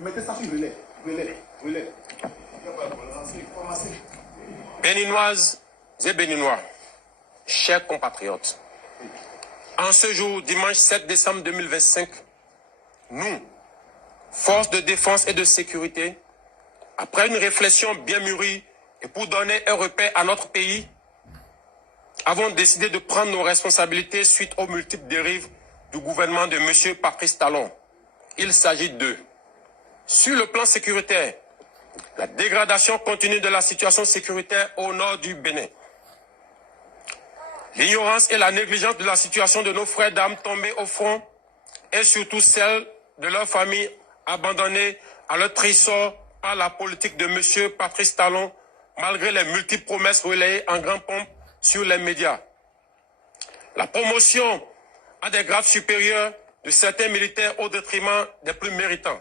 Mettez ça sur relais. Relais. Béninoises et Béninois, chers compatriotes, en ce jour, dimanche 7 décembre 2025, nous, forces de défense et de sécurité, après une réflexion bien mûrie et pour donner un repère à notre pays, avons décidé de prendre nos responsabilités suite aux multiples dérives du gouvernement de M. Patrice Talon. Il s'agit de, sur le plan sécuritaire, la dégradation continue de la situation sécuritaire au nord du Bénin. L'ignorance et la négligence de la situation de nos frères d'armes tombés au front et surtout celle de leurs familles abandonnées à leur trésor par la politique de M. Patrice Talon, malgré les multiples promesses relayées en grande pompe sur les médias. La promotion à des grades supérieurs de certains militaires au détriment des plus méritants.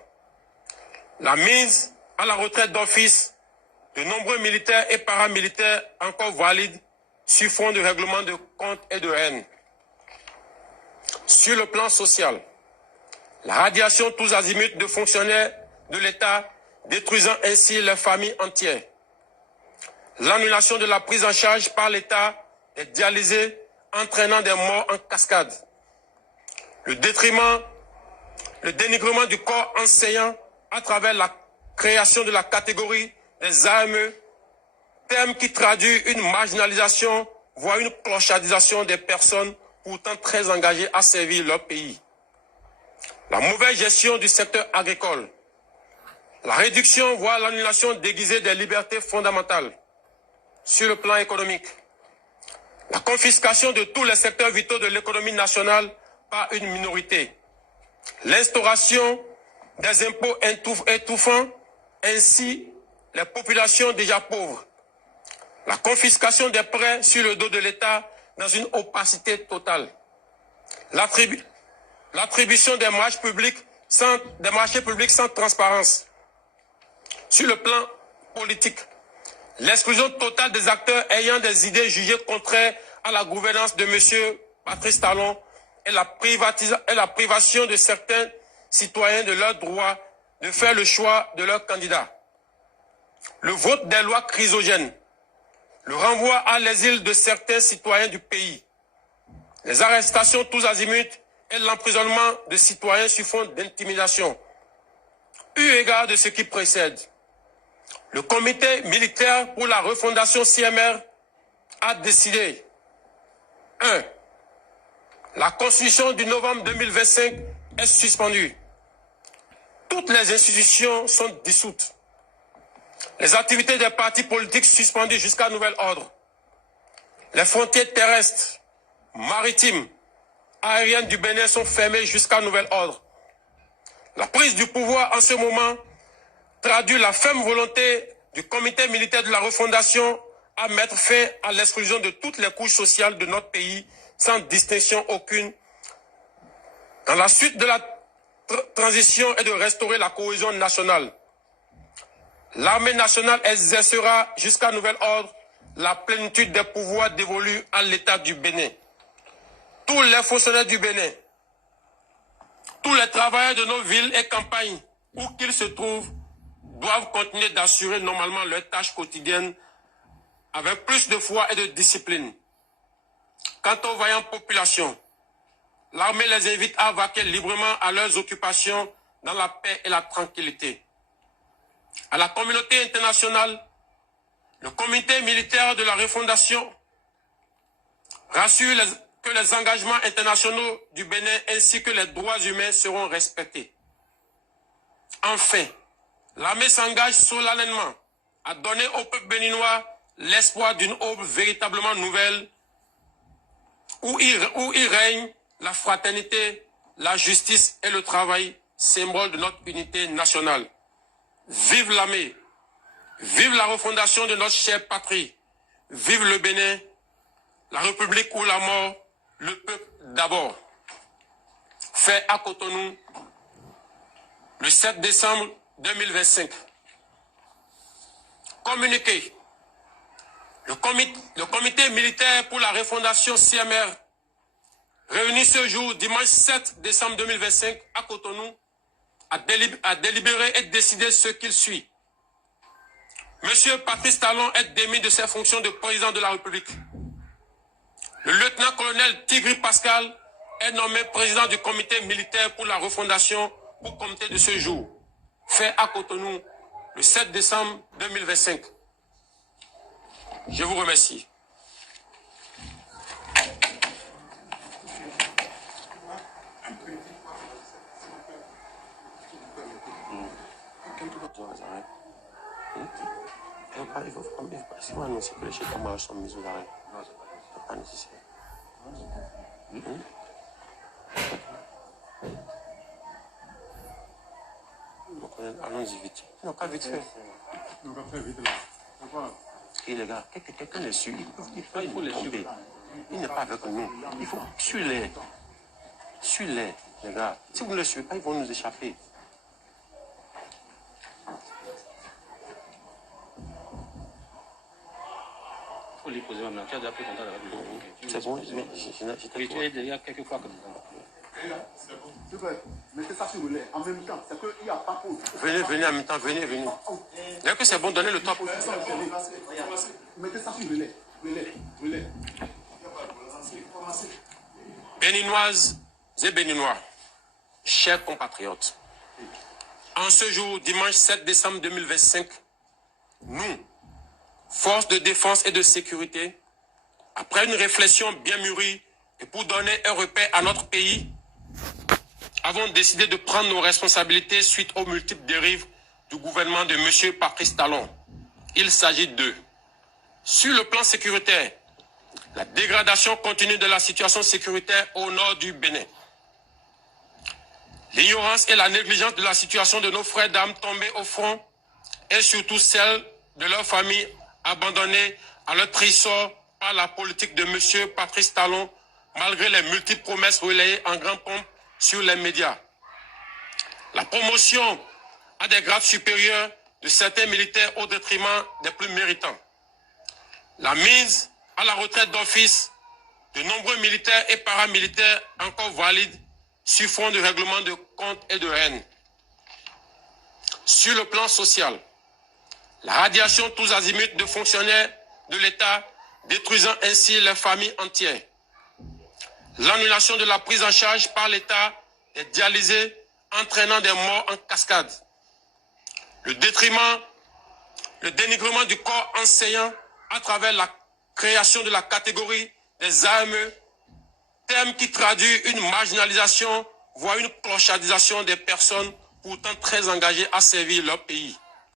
La mise à la retraite d'office de nombreux militaires et paramilitaires encore valides sur fond de règlement de comptes et de haine. Sur le plan social, la radiation tous azimuts de fonctionnaires de l'État, détruisant ainsi les familles entières. L'annulation de la prise en charge par l'État des dialysés, entraînant des morts en cascade. Le dénigrement du corps enseignant à travers la création de la catégorie des AME, terme qui traduit une marginalisation, voire une clochardisation des personnes pourtant très engagées à servir leur pays. La mauvaise gestion du secteur agricole, la réduction, voire l'annulation déguisée des libertés fondamentales. Sur le plan économique, la confiscation de tous les secteurs vitaux de l'économie nationale par une minorité. L'instauration des impôts étouffant ainsi les populations déjà pauvres. La confiscation des prêts sur le dos de l'État dans une opacité totale. L'attribution des marchés publics sans transparence. Sur le plan politique, l'exclusion totale des acteurs ayant des idées jugées contraires à la gouvernance de M. Patrice Talon et la privation de certains citoyens de leur droit de faire le choix de leur candidat. Le vote des lois chrysogènes, le renvoi à l'exil de certains citoyens du pays, les arrestations tous azimuts et l'emprisonnement de citoyens sur fond d'intimidation. Eu égard de ce qui précède, le comité militaire pour la refondation CMR a décidé 1. La constitution du novembre 2025 est suspendue. Toutes les institutions sont dissoutes. Les activités des partis politiques suspendues jusqu'à nouvel ordre. Les frontières terrestres, maritimes, aériennes du Bénin sont fermées jusqu'à nouvel ordre. La prise du pouvoir en ce moment traduit la ferme volonté du comité militaire de la refondation à mettre fin à l'exclusion de toutes les couches sociales de notre pays sans distinction aucune dans la suite de la transition et de restaurer la cohésion nationale. L'armée nationale exercera jusqu'à nouvel ordre la plénitude des pouvoirs dévolus à l'État du Bénin. Tous les fonctionnaires du Bénin, tous les travailleurs de nos villes et campagnes, où qu'ils se trouvent, doivent continuer d'assurer normalement leurs tâches quotidiennes avec plus de foi et de discipline. Quant aux vaillantes populations, l'armée les invite à vaquer librement à leurs occupations dans la paix et la tranquillité. À la communauté internationale, le comité militaire de la refondation rassure que les engagements internationaux du Bénin ainsi que les droits humains seront respectés. Enfin, l'armée s'engage solennellement à donner au peuple béninois l'espoir d'une aube véritablement nouvelle où il règne la fraternité, la justice et le travail, symbole de notre unité nationale. Vive l'armée, vive la refondation de notre chère patrie, vive le Bénin, la République ou la mort, le peuple d'abord. Fait à Cotonou, le 7 décembre 2025. Communiqué. Le comité militaire pour la refondation CMR, réuni ce jour, dimanche 7 décembre 2025, à Cotonou, à délibérer et décider ce qu'il suit. Monsieur Patrice Talon est démis de ses fonctions de président de la République. Le lieutenant-colonel Tigri Pascal est nommé président du comité militaire pour la refondation pour compter de ce jour, fait à Cotonou le 7 décembre 2025. Je vous remercie. Il faut si on annonce que les chefs de sont mis aux arrêts. C'est pas nécessaire. Allons-y vite. Non, pas vite fait. On va faire vite là. Et les gars, quelqu'un les suit. Il faut les tromper. Il n'est pas avec nous. Il faut suivre-les. Suivez-les, les gars. Si vous ne les suivez pas, ils vont nous échapper. Faut lui poser maintenant. Tu as déjà pris contact avec lui. C'est bon, j'étais Oui, tu es déjà quelques fois comme ça. C'est vrai. Mettez ça sur le lait. En même temps, c'est qu'il n'y a pas pour. Venez en même temps, venez. Dès que c'est bon, donnez le top. Mettez ça sur le lait. Le lait. Béninoises et Béninois, chers compatriotes, en ce jour, dimanche 7 décembre 2025, nous, forces de défense et de sécurité, après une réflexion bien mûrie et pour donner un repère à notre pays, avons décidé de prendre nos responsabilités suite aux multiples dérives du gouvernement de M. Patrice Talon. Il s'agit de, sur le plan sécuritaire, la dégradation continue de la situation sécuritaire au nord du Bénin. L'ignorance et la négligence de la situation de nos frères d'armes tombés au front et surtout celle de leurs familles abandonnées à leur triste sort par la politique de M. Patrice Talon, malgré les multiples promesses relayées en grande pompe sur les médias. La promotion à des grades supérieurs de certains militaires au détriment des plus méritants. La mise à la retraite d'office de nombreux militaires et paramilitaires encore valides sur fond de règlement de comptes et de haine. Sur le plan social, la radiation tous azimuts de fonctionnaires de l'État, détruisant ainsi les familles entières. L'annulation de la prise en charge par l'État des dialysés, entraînant des morts en cascade. Le dénigrement du corps enseignant à travers la création de la catégorie des AME, terme qui traduit une marginalisation, voire une clochardisation des personnes pourtant très engagées à servir leur pays.